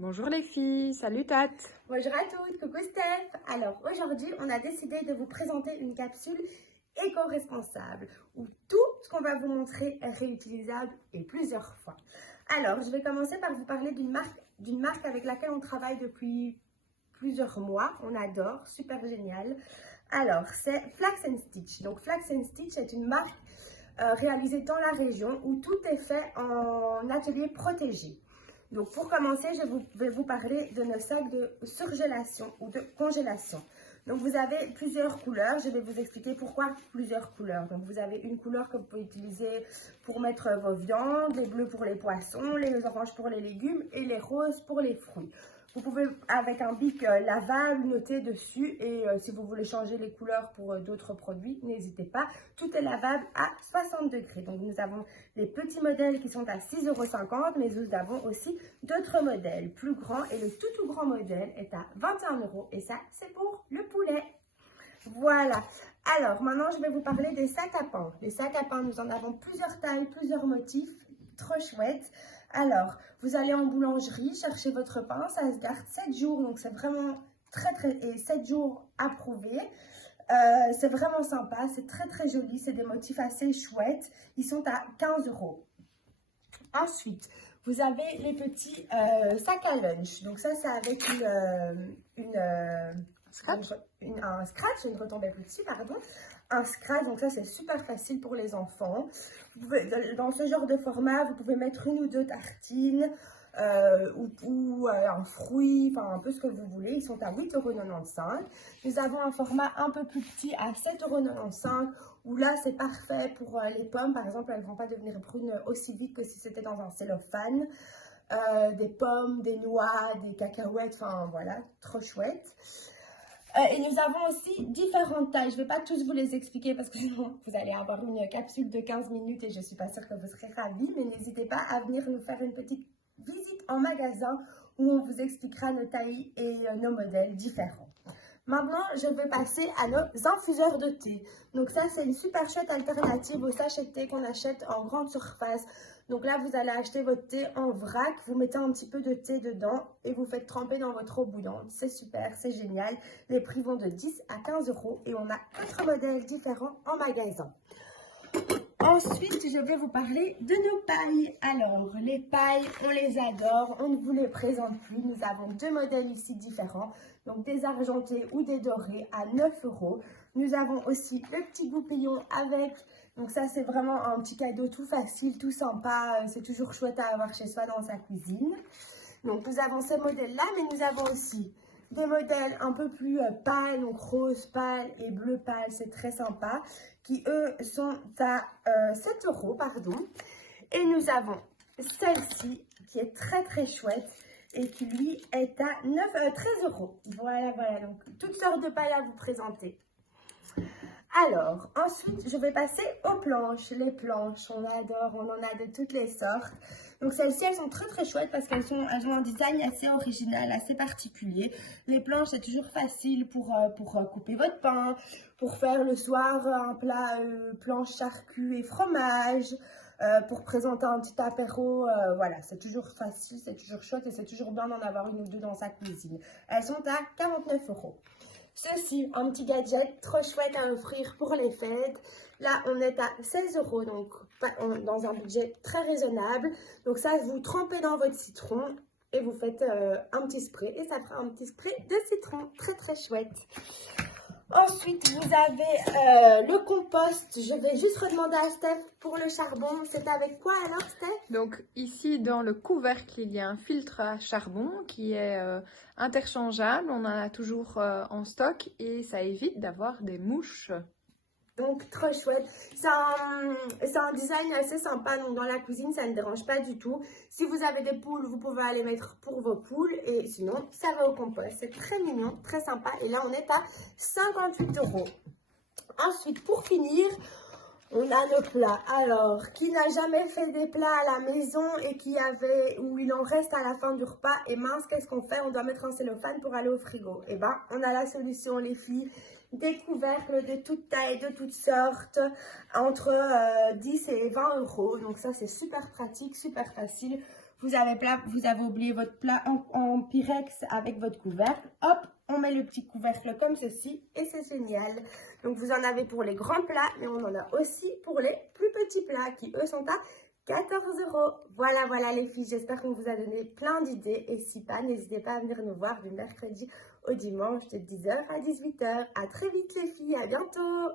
Bonjour les filles, salut Tat. Bonjour à toutes, coucou Steph. Alors aujourd'hui, on a décidé de vous présenter une capsule éco-responsable où tout ce qu'on va vous montrer est réutilisable et plusieurs fois. Alors, je vais commencer par vous parler d'une marque avec laquelle on travaille depuis plusieurs mois. On adore, super génial. Alors, c'est Flax & Stitch. Donc, Flax & Stitch est une marque réalisée dans la région où tout est fait en atelier protégé. Donc, pour commencer, je vais vous parler de nos sacs de surgélation ou de congélation. Donc, vous avez plusieurs couleurs. Je vais vous expliquer pourquoi plusieurs couleurs. Donc, vous avez une couleur que vous pouvez utiliser pour mettre vos viandes, les bleus pour les poissons, les oranges pour les légumes et les roses pour les fruits. Vous pouvez, avec un bic lavable, noter dessus et si vous voulez changer les couleurs pour d'autres produits, n'hésitez pas. Tout est lavable à 60 degrés. Donc, nous avons les petits modèles qui sont à 6,50 €, mais nous avons aussi d'autres modèles plus grands. Et le tout grand modèle est à 21 € et ça, c'est pour le poulet. Voilà. Alors, maintenant, je vais vous parler des sacs à pain. Les sacs à pain, nous en avons plusieurs tailles, plusieurs motifs. Trop chouette. Alors, vous allez en boulangerie, chercher votre pain, ça se garde 7 jours, donc c'est vraiment et 7 jours approuvés. C'est vraiment sympa, c'est très joli, c'est des motifs assez chouettes, ils sont à 15 €. Ensuite, vous avez les petits sacs à lunch, donc ça c'est avec un scratch, une retombée plus dessus, pardon. Un scratch, donc ça c'est super facile pour les enfants. Dans ce genre de format, vous pouvez mettre une ou deux tartines ou un fruit, enfin un peu ce que vous voulez. Ils sont à 8,95 €. Nous avons un format un peu plus petit à 7,95 € où là c'est parfait pour les pommes. Par exemple, elles ne vont pas devenir brunes aussi vite que si c'était dans un cellophane. Des pommes, des noix, des cacahuètes, enfin voilà, trop chouette. Et nous avons aussi différentes tailles. Je ne vais pas tous vous les expliquer parce que sinon vous allez avoir une capsule de 15 minutes et je ne suis pas sûre que vous serez ravis. Mais n'hésitez pas à venir nous faire une petite visite en magasin où on vous expliquera nos tailles et nos modèles différents. Maintenant, je vais passer à nos infuseurs de thé. Donc ça, c'est une super chouette alternative aux sachets de thé qu'on achète en grande surface. Donc là, vous allez acheter votre thé en vrac, vous mettez un petit peu de thé dedans et vous faites tremper dans votre eau bouillante. C'est super, c'est génial. Les prix vont de 10 à 15 € et on a 4 modèles différents en magasin. Ensuite, je vais vous parler de nos pailles. Alors, les pailles, on les adore, on ne vous les présente plus. Nous avons deux modèles ici différents, donc des argentés ou des dorés à 9 €. Nous avons aussi le petit goupillon avec, donc ça c'est vraiment un petit cadeau tout facile, tout sympa. C'est toujours chouette à avoir chez soi dans sa cuisine. Donc nous avons ces modèles-là, mais nous avons aussi des modèles un peu plus pâles, donc rose pâle et bleu pâle, c'est très sympa, qui eux sont à 7 €, pardon. Et nous avons celle-ci qui est très chouette et qui lui est à 13 €. Voilà, donc toutes sortes de pailles à vous présenter. Alors, ensuite, je vais passer aux planches. Les planches, on adore, on en a de toutes les sortes. Donc, celles-ci, elles sont très chouettes parce qu'elles ont un design assez original, assez particulier. Les planches, c'est toujours facile pour couper votre pain, pour faire le soir un plat planche charcu et fromage, pour présenter un petit apéro. Voilà, c'est toujours facile, c'est toujours chouette et c'est toujours bien d'en avoir une ou deux dans sa cuisine. Elles sont à 49 €. Ceci, un petit gadget trop chouette à offrir pour les fêtes. Là, on est à 16 €, donc dans un budget très raisonnable. Donc ça, vous trempez dans votre citron et vous faites un petit spray. Et ça fera un petit spray de citron. Très chouette. Ensuite, vous avez le compost. Je vais juste redemander à Steph pour le charbon. C'est avec quoi alors, Steph? Donc ici dans le couvercle, il y a un filtre à charbon qui est interchangeable. On en a toujours en stock et ça évite d'avoir des mouches. Donc, trop chouette. C'est un design assez sympa. Donc, dans la cuisine, ça ne dérange pas du tout. Si vous avez des poules, vous pouvez aller mettre pour vos poules. Et sinon, ça va au compost. C'est très mignon, très sympa. Et là, on est à 58 €. Ensuite, pour finir, on a nos plats. Alors, qui n'a jamais fait des plats à la maison et où il en reste à la fin du repas? Et mince, qu'est-ce qu'on fait? On doit mettre un cellophane pour aller au frigo. Eh ben, on a la solution, les filles. Des couvercles de toutes tailles, de toutes sortes, entre 10 et 20 €. Donc ça, c'est super pratique, super facile. vous avez oublié votre plat en Pyrex avec votre couvercle. Hop, on met le petit couvercle comme ceci et c'est génial. Donc vous en avez pour les grands plats, mais on en a aussi pour les plus petits plats qui eux sont à 14 €. Voilà, voilà les filles, j'espère qu'on vous a donné plein d'idées. Et si pas, n'hésitez pas à venir nous voir du mercredi au dimanche de 10 h à 18 h. À très vite les filles, à bientôt.